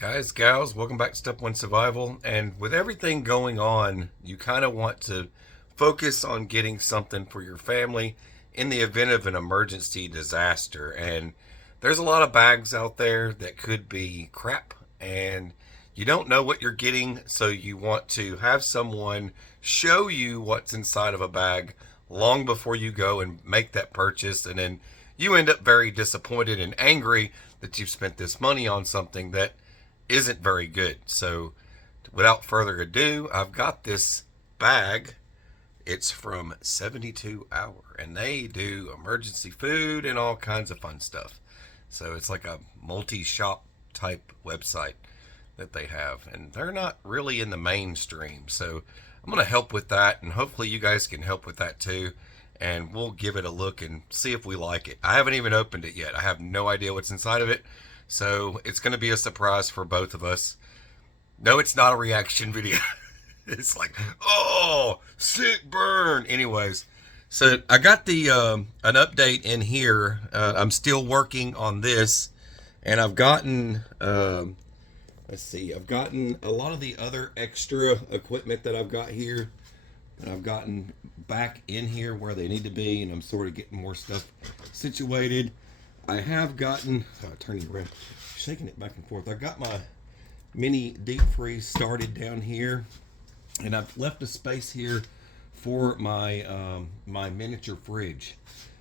Guys, gals, welcome back to Step 1 Survival. And with everything going on, you kind of want to focus on getting something for your family in the event of an emergency disaster. And there's a lot of bags out there that could be crap, and you don't know what you're getting, so you want to have someone show you what's inside of a bag long before you go and make that purchase. And then you end up very disappointed and angry that you've spent this money on something that isn't very good. So without further ado, I've got this bag. It's from 72 Hour, and they do emergency food and all kinds of fun stuff. So it's like a multi-shop type website that they have, and they're not really in the mainstream. So I'm going to help with that, and hopefully you guys can help with that too, and we'll give it a look and see if we like it. I haven't even opened it yet. I have no idea what's inside of it, so it's going to be a surprise for both of us. No, it's not a reaction video. It's like, oh, sick burn. Anyways, so I got the an update in here. I'm still working on this, and I've gotten let's see, I've gotten a lot of the other extra equipment that I've got here, and I've gotten back in here where they need to be, and I'm sort of getting more stuff situated. I have gotten, turning around, shaking it back and forth. I got my mini deep freeze started down here, and I've left a space here for my my miniature fridge.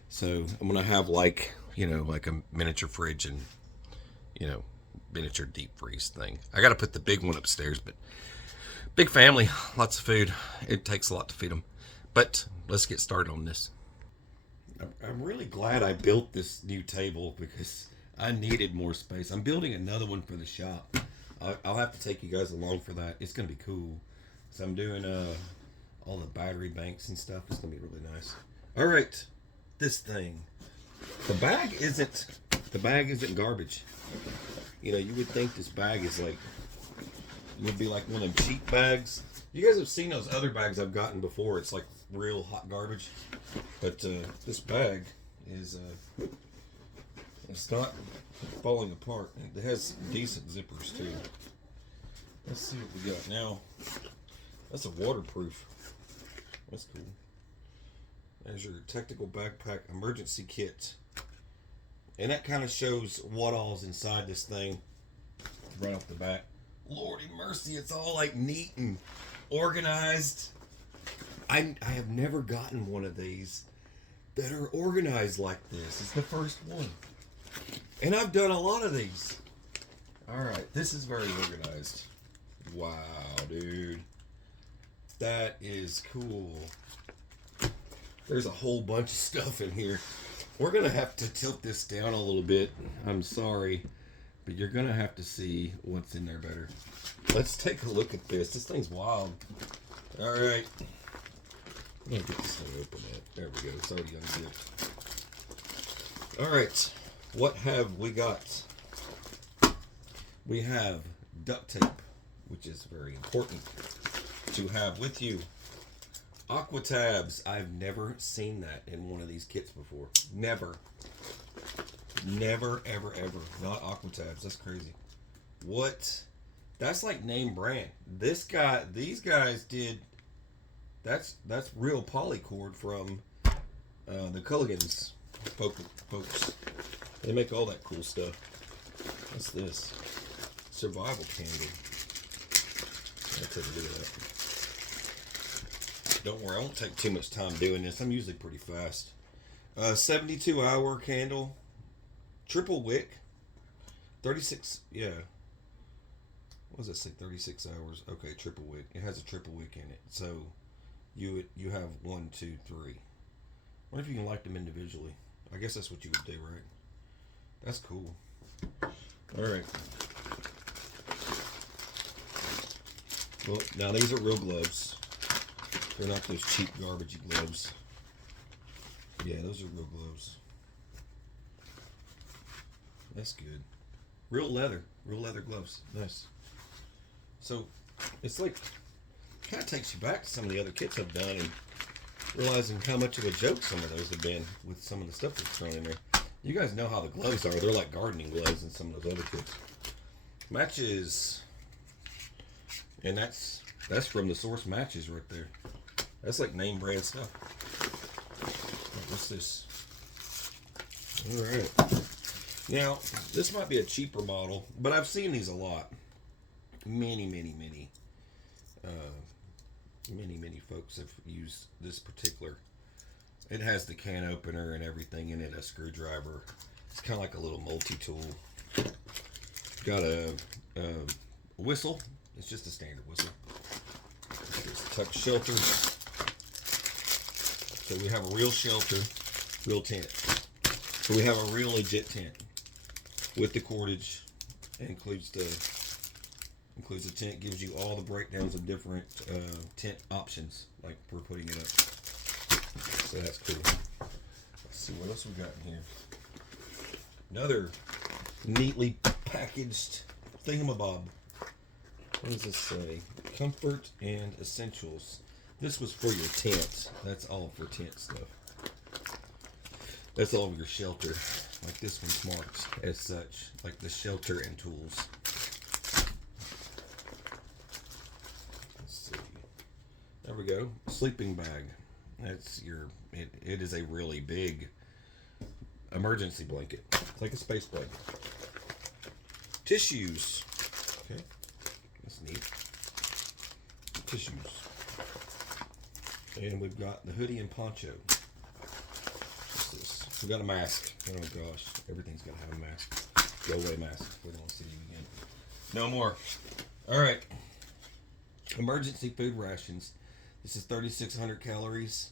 So I'm gonna have like like a miniature fridge and miniature deep freeze thing. I got to put the big one upstairs, but big family, lots of food. It takes a lot to feed them. But let's get started on this. I'm really glad I built this new table because I needed more space. I'm building another one for the shop. I'll have to take you guys along for that. It's going to be cool. So I'm doing all the battery banks and stuff. It's going to be really nice. All right, this thing. The bag isn't garbage. You would think this bag is like, would be like one of them cheap bags. You guys have seen those other bags I've gotten before. It's like real hot garbage. But this bag is, it's not falling apart. It has decent zippers too. Let's see what we got now. That's a waterproof. That's cool. There's your technical backpack emergency kit. And that kind of shows what all's inside this thing right off the bat. Lordy mercy, it's all like neat and organized. I have never gotten one of these that are organized like this. It's the first one. And I've done a lot of these. Alright, this is very organized. Wow, dude. That is cool. There's a whole bunch of stuff in here. We're going to have to tilt this down a little bit. I'm sorry, but you're going to have to see what's in there better. Let's take a look at this. This thing's wild. All right. I'm going to get this thing open. There we go. It's already unzipped. All right. What have we got? We have duct tape, which is very important to have with you. Aqua tabs. I've never seen that in one of these kits before. Never. Never, ever, ever. Not aqua tabs. That's crazy. What? That's like name brand. These guys did. That's real polycord from the Culligans folks. They make all that cool stuff. What's this? Survival candle. I'll take a look at that. Don't worry, I won't take too much time doing this. I'm usually pretty fast. 72 hour candle. Triple wick. 36, yeah. What does it say? 36 hours. Okay, triple wick. It has a triple wick in it. So you have 1, 2, 3. I wonder if you can light them individually. I guess that's what you would do, right? That's cool. Alright. Well, now these are real gloves. They're not those cheap garbagey gloves. Yeah, those are real gloves. That's good. Real leather gloves. Nice. So, it's like, kind of takes you back to some of the other kits I've done and realizing how much of a joke some of those have been with some of the stuff that's thrown in there. You guys know how the gloves are. They're like gardening gloves in some of those other kits. Matches. And that's from the source matches right there. That's like name brand stuff. What's this? Alright. Now, this might be a cheaper model, but I've seen these a lot. Many folks have used this particular. It has the can opener and everything in it, a screwdriver. It's kind of like a little multi-tool. Got a whistle. It's just a standard whistle. It's tuck shelter. So we have a real shelter, real tent. So we have a real legit tent with the cordage. It includes the tent, gives you all the breakdowns of different tent options, like we're putting it up. So that's cool. Let's see what else we got in here. Another neatly packaged thingamabob. What does this say? Comfort and essentials. This was for your tent. That's all for tent stuff. That's all of your shelter. Like this one's marked as such, like the shelter and tools. There we go. Sleeping bag. That's your. It is a really big emergency blanket. It's like a space blanket. Tissues. Okay, that's neat. Tissues. And we've got the hoodie and poncho. What's this? We got a mask. Oh gosh, everything's got to have a mask. Go away, mask. We don't want to see you again. No more. All right. Emergency food rations. This is 3,600 calories.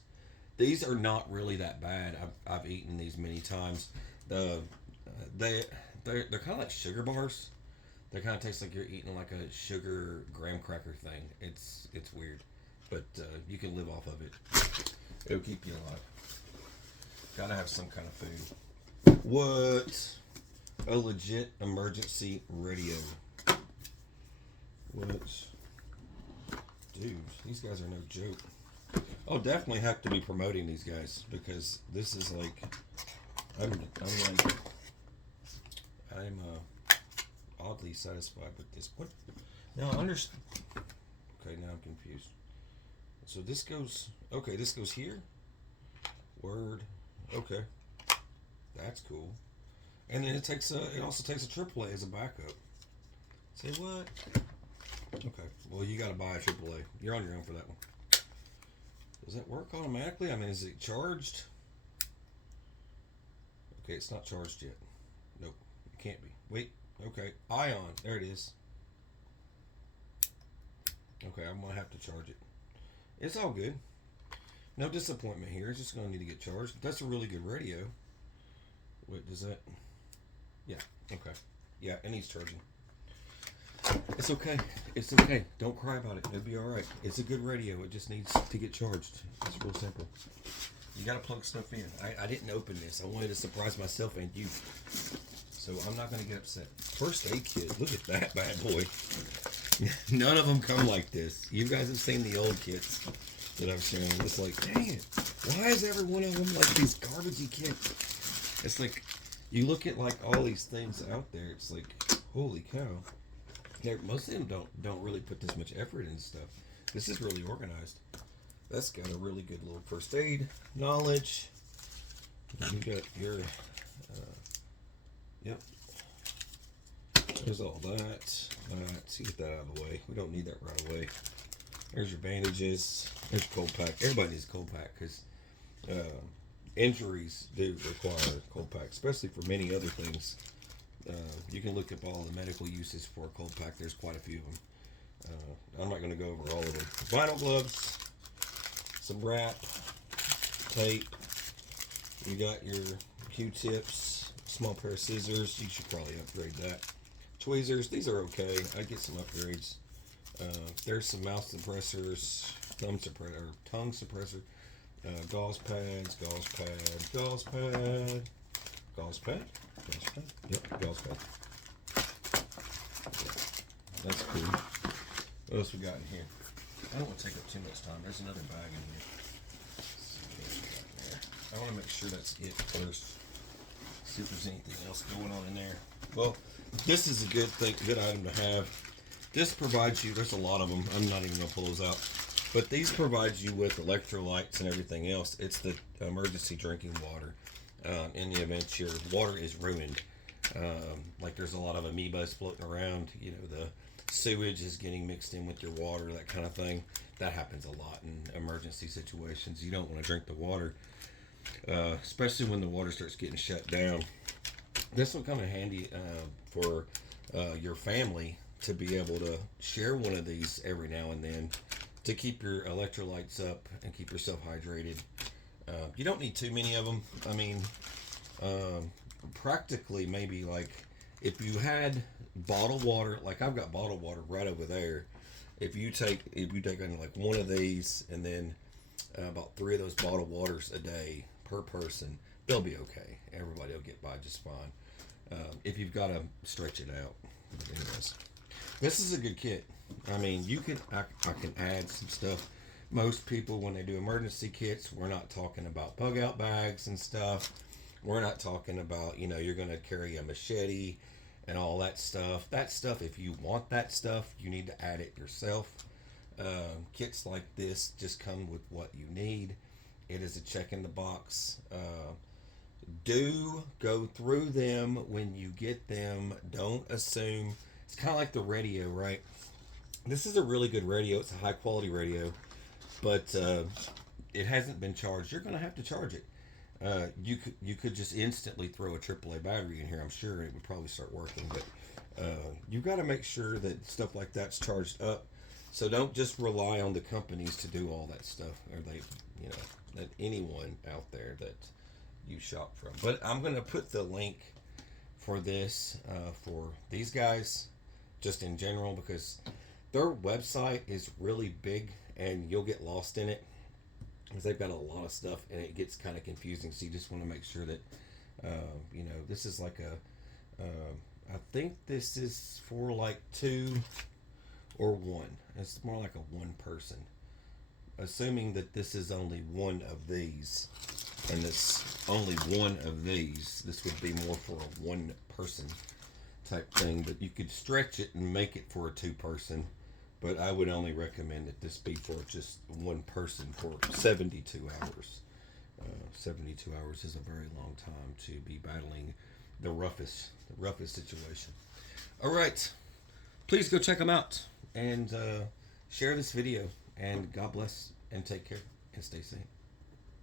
These are not really that bad. I've eaten these many times. They're kind of like sugar bars. They kind of taste like you're eating like a sugar graham cracker thing. It's weird, but you can live off of it. It'll keep you alive. Gotta have some kind of food. What? A legit emergency radio. What? Dude, these guys are no joke. I'll definitely have to be promoting these guys because this is like I'm oddly satisfied with this. What? Now I understand. Okay, now I'm confused. So this goes. Okay, this goes here. Word. Okay, that's cool. And then it also takes a AAA as a backup. Say what? Okay, well you got to buy a AAA. You're on your own for that one. Does that work automatically? I mean, is it charged? Okay, it's not charged yet. Nope, it can't be. Wait, okay, ion. There it is. Okay, I'm gonna have to charge it. It's all good. No disappointment here. It's just gonna need to get charged. That's a really good radio. Wait, does that? Yeah. Okay. Yeah, it needs charging. It's okay. It's okay. Don't cry about it. It'll be all right. It's a good radio. It just needs to get charged. It's real simple. You got to plug stuff in. I didn't open this. I wanted to surprise myself and you. So I'm not going to get upset. First aid kit. Look at that bad boy. None of them come like this. You guys have seen the old kits that I've shown. It's like, dang it. Why is every one of them like these garbagey kits? It's like, you look at like all these things out there. It's like, holy cow. Most of them don't really put this much effort into stuff. This is really organized. That's got a really good little first aid knowledge. You got your, yep. There's all that. Let's get that out of the way. We don't need that right away. There's your bandages. There's a cold pack. Everybody needs a cold pack because injuries do require a cold pack, especially for many other things. You can look up all the medical uses for a cold pack. There's quite a few of them. I'm not going to go over all of them. Vinyl gloves, some wrap, tape. You got your Q-tips, small pair of scissors. You should probably upgrade that. Tweezers, these are okay. I'd get some upgrades. There's some mouth suppressors, tongue suppressor, gauze pads, gauze pad. Yep, gauze pad. That's cool. What else we got in here? I don't want to take up too much time. There's another bag in here. Let's see what else we got in there. I want to make sure that's it first. See if there's anything else going on in there. Well, this is a good item to have. This provides you, there's a lot of them. I'm not even going to pull those out. But these provide you with electrolytes and everything else. It's the emergency drinking water. In the event your water is ruined. Like there's a lot of amoebas floating around. You know, the sewage is getting mixed in with your water, that kind of thing. That happens a lot in emergency situations. You don't want to drink the water, especially when the water starts getting shut down. This will come in handy for your family to be able to share one of these every now and then to keep your electrolytes up and keep yourself hydrated. You don't need too many of them. I mean, practically maybe like if you had bottled water, like I've got bottled water right over there. If you take like one of these and then about 3 of those bottled waters a day per person, they'll be okay. Everybody will get by just fine. If you've got to stretch it out. But anyways, this is a good kit. I mean, I can add some stuff. Most people, when they do emergency kits, we're not talking about bug out bags and stuff. We're not talking about, you know, you're going to carry a machete and all that stuff. That stuff, if you want that stuff, you need to add it yourself. Kits like this just come with what you need. It is a check in the box. Do go through them when you get them. Don't assume. It's kind of like the radio, right? This is a really good radio. It's a high quality radio, but it hasn't been charged. You're going to have to charge it. You could just instantly throw a AAA battery in here, I'm sure, and it would probably start working. But you've got to make sure that stuff like that's charged up. So don't just rely on the companies to do all that stuff, or that anyone out there that you shop from. But I'm going to put the link for this for these guys, just in general, because their website is really big and you'll get lost in it because they've got a lot of stuff and it gets kind of confusing. So you just want to make sure that this is like I think this is for like 2 or 1. It's more like a 1 person, assuming that this is only one of these, and this only one of these. This would be more for a 1 person type thing, but you could stretch it and make it for a 2 person. But I would only recommend that this be for just 1 person for 72 hours. 72 hours is a very long time to be battling the roughest situation. All right, please go check them out and share this video. And God bless and take care and stay safe.